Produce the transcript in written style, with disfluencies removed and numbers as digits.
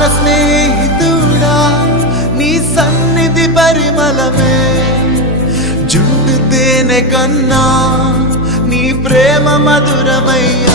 ప్రాణ స్నేహితుడా నీ సన్నిధి పరిమళమే జుంటు తేనె కన్నా నీ ప్రేమ మధురమయ్యా